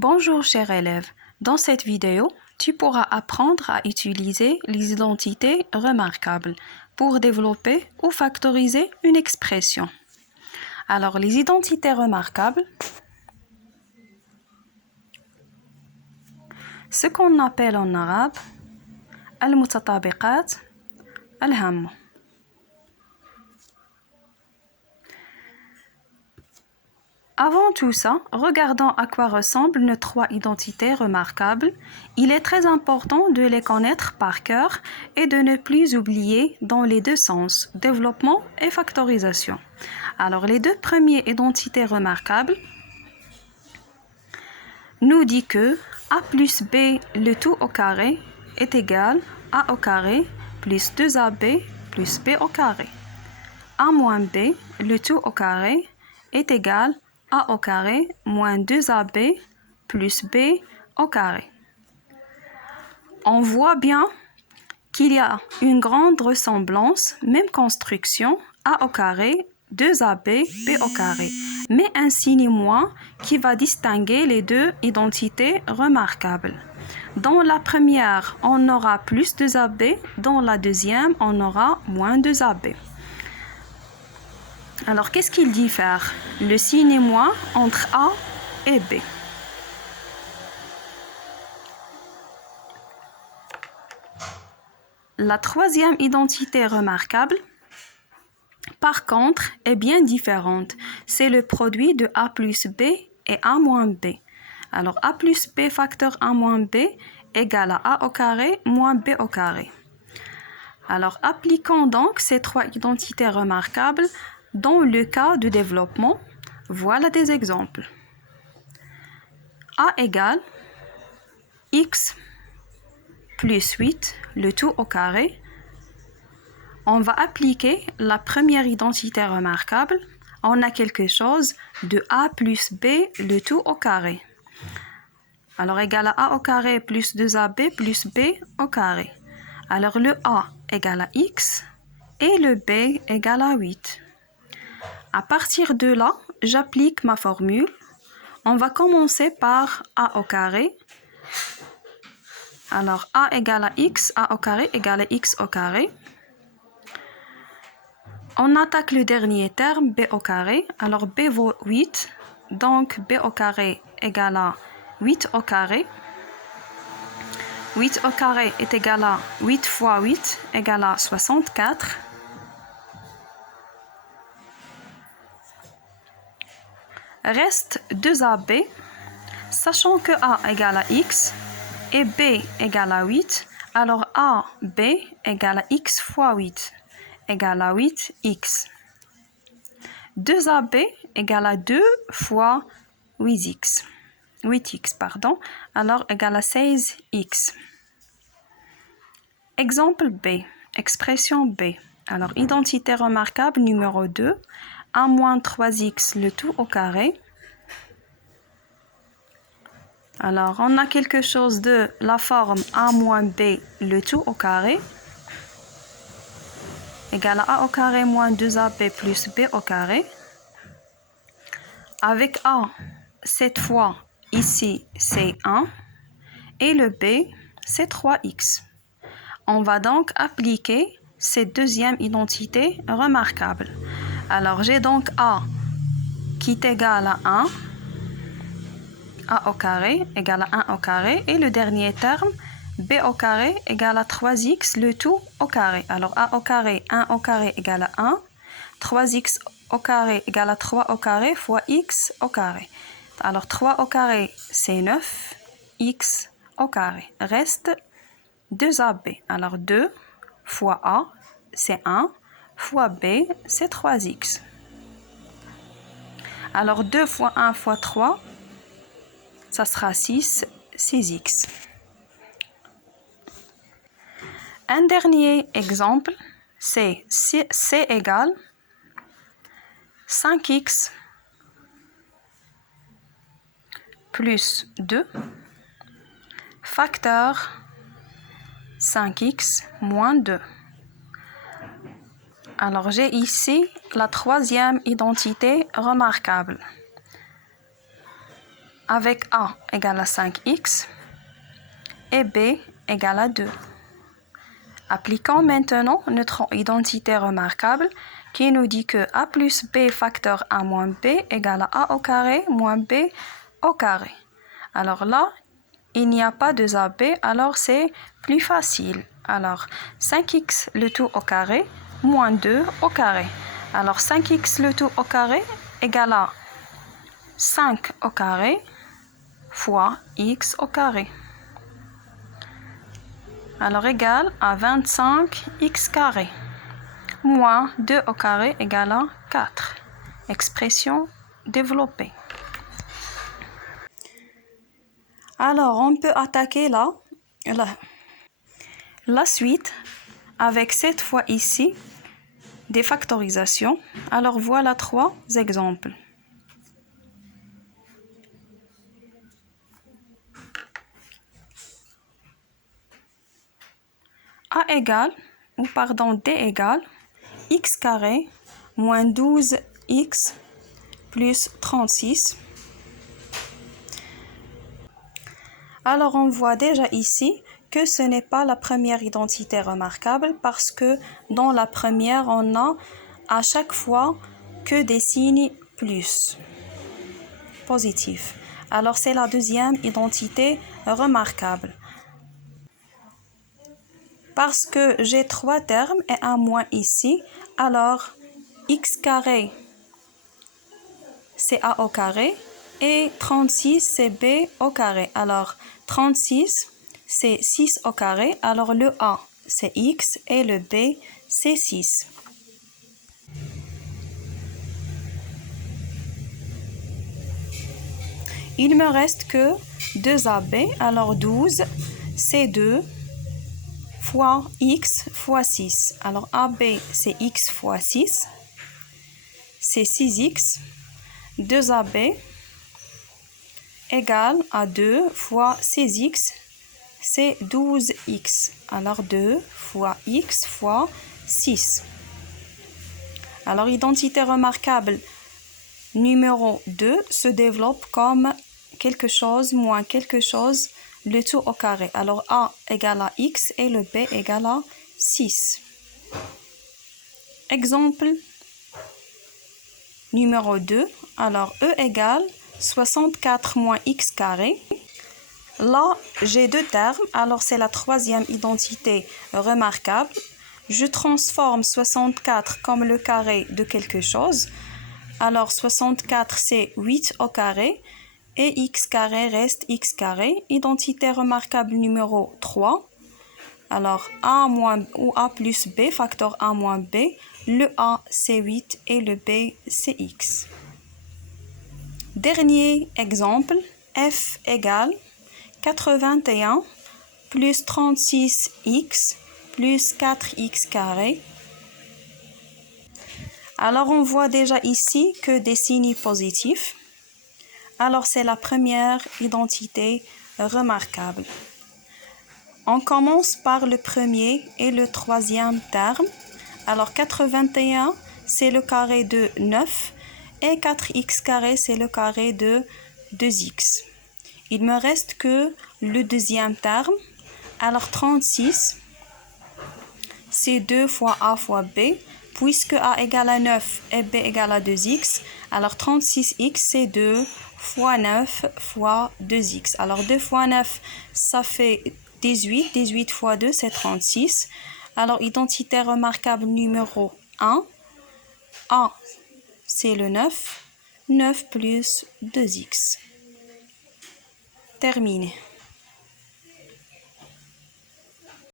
Bonjour chers élèves, dans cette vidéo, tu pourras apprendre à utiliser les identités remarquables pour développer ou factoriser une expression. Alors les identités remarquables, ce qu'on appelle en arabe al-mutatabiqat al-hamma. Avant tout ça, regardons à quoi ressemblent nos trois identités remarquables. Il est très important de les connaître par cœur et de ne plus oublier dans les deux sens, développement et factorisation. Alors, les deux premières identités remarquables nous dit que a plus b le tout au carré est égal à a au carré plus 2ab plus b au carré. A moins b le tout au carré est égal a au carré moins 2ab plus b au carré. On voit bien qu'il y a une grande ressemblance, même construction, a au carré, 2ab, b au carré, mais un signe moins qui va distinguer les deux identités remarquables. Dans la première, on aura plus 2ab, dans la deuxième, on aura moins 2ab. Alors, qu'est-ce qu'il diffère? Le signe moins entre A et B. La troisième identité remarquable, par contre, est bien différente. C'est le produit de A plus B et A moins B. Alors, A plus B facteur A moins B égale à A au carré moins B au carré. Alors, appliquons donc ces trois identités remarquables dans le cas de développement. Voilà des exemples. A égale x plus 8, le tout au carré. On va appliquer la première identité remarquable. On a quelque chose de a plus b, le tout au carré. Alors, égal à a au carré plus 2ab plus b au carré. Alors, le a égale à x et le b égale à 8. À partir de là, j'applique ma formule. On va commencer par a au carré. Alors, a égale à x, a au carré égale à x au carré. On attaque le dernier terme, b au carré. Alors, b vaut 8. Donc, b au carré égale à 8 au carré. 8 au carré est égal à 8 fois 8 égale à 64. Reste 2ab, sachant que a égale à x et b égale à 8, alors ab égale à x fois 8 égale à 8x. 2ab égale à 2 fois 8x, alors égale à 16x. Exemple B, expression B. Alors, identité remarquable numéro 2, a moins 3x le tout au carré. Alors, on a quelque chose de la forme a moins b le tout au carré égale à a au carré moins 2ab plus b au carré. Avec a, cette fois, ici, c'est 1 et le b, c'est 3x. On va donc appliquer cette deuxième identité remarquable. Alors, j'ai donc a qui est égal à 1, a au carré égale à 1 au carré, et le dernier terme, b au carré égale à 3x, le tout au carré. Alors, a au carré, 1 au carré égale à 1, 3x au carré égale à 3 au carré fois x au carré. Alors, 3 au carré, c'est 9, x au carré. Reste 2ab. Alors, 2 fois a, c'est 1, fois b, c'est 3x. Alors, 2 fois 1 fois 3, ça sera 6x. Un dernier exemple, c'est c égale 5x plus 2 facteur 5x moins 2. Alors, j'ai ici la troisième identité remarquable. avec A égale à 5x et B égale à 2. Appliquons maintenant notre identité remarquable qui nous dit que A plus B facteur A moins B égale à A au carré moins B au carré. Alors là, il n'y a pas de AB, alors c'est plus facile. Alors 5x le tout au carré moins 2 au carré. Alors 5x le tout au carré égale à 5 au carré fois x au carré. Alors égal à 25x carré moins 2 au carré égale à 4. Expression développée. Alors on peut attaquer la suite avec cette fois ici des factorisations. Alors voilà 3 exemples. D égale x carré moins 12x plus 36. Alors on voit déjà ici que ce n'est pas la première identité remarquable parce que dans la première, on a à chaque fois que des signes plus positifs. Alors c'est la deuxième identité remarquable. Parce que j'ai 3 termes et un moins ici, alors x carré c'est a au carré et 36 c'est b au carré. Alors 36 c'est 6 au carré, alors le a c'est x et le b c'est 6. Il me reste que 2ab, alors 12 c'est 2 fois x fois 6. Alors AB c'est x fois 6, c'est 6x. 2AB égale à 2 fois 6x, c'est 12x. Alors 2 fois x fois 6. Alors identité remarquable numéro 2 se développe comme quelque chose moins quelque chose, le tout au carré. Alors A égale à x et le B égale à 6. Exemple numéro 2. Alors E égale 64 moins x carré. Là, j'ai 2 termes. Alors c'est la troisième identité remarquable. Je transforme 64 comme le carré de quelque chose. Alors 64 c'est 8 au carré. Et x carré reste x carré. Identité remarquable numéro 3. Alors a moins ou a plus b, facteur a moins b. Le a c'est 8 et le b c'est x. Dernier exemple, f égale 81 plus 36x plus 4x carré. Alors on voit déjà ici que des signes positifs. Alors c'est la première identité remarquable. On commence par le premier et le troisième terme. Alors 81 c'est le carré de 9 et 4x carré c'est le carré de 2x. Il me reste que le deuxième terme. Alors 36 c'est 2 fois a fois b. Puisque a égale à 9 et b égale à 2x, alors 36x c'est 2 fois 9 fois 2x. Alors 2 fois 9, ça fait 18. 18 fois 2, c'est 36. Alors identité remarquable numéro 1. A, c'est le 9. 9 plus 2x. Terminé.